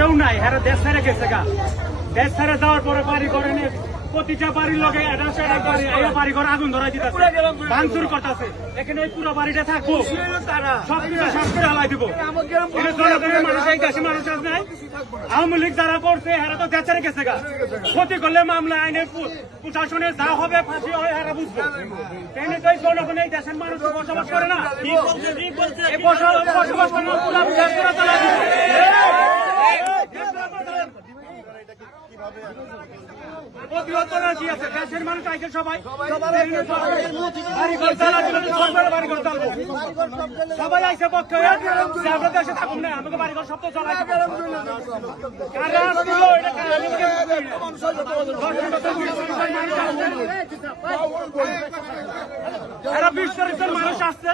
কেউ নাই, হ্যাঁ দেশ ছেড়ে গেছে গা। দেশ ছেড়ে যাওয়ার পরে বাড়ি ঘরে প্রতিটা বাড়ির লগে বাড়ি ঘর আগুন ধরাই দিতেছে, ভাঙচুর করতেছে। এখানে এই পুরো বাড়িটা থাকবো, সবকিছু সব করে হালাই দিব। জনগণের মানুষ, এই দেশের মানুষ নাই। আওয়ামী লীগ যারা করছে এরা তো দেশ ছেড়ে গেছে গা। ক্ষতি করলে মামলা আইনে প্রশাসনে যা হবে ফাঁসি হয় এরা বুঝবো। এনে তো এই জনগণ এই দেশের মানুষ বসবাস করে না, বসবাস করে দেশের মানুষ আইছে সবাই সবাই আইসে পক্ষে আমরা দেশে থাকুন না, আমাকে বাড়িঘর সব তো চালাই এরা 20-40 মানুষ আসছে।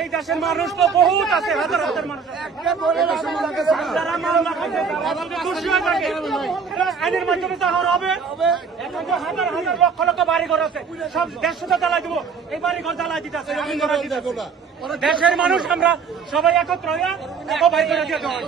এই দেশের মানুষ তো বহুত আছে, হাজার হাজার মানুষ আইনের মাধ্যমে তাহলে হবে। এখন তো হাজার হাজার লক্ষ লক্ষ বাড়িঘর আছে, সব দেশ জ্বালাই দিব। এই বাড়িঘর জ্বালাই দিতে আছে, দেশের মানুষ আমরা সবাই একত্র হয়ে বাইরে দিয়ে দেওয়া।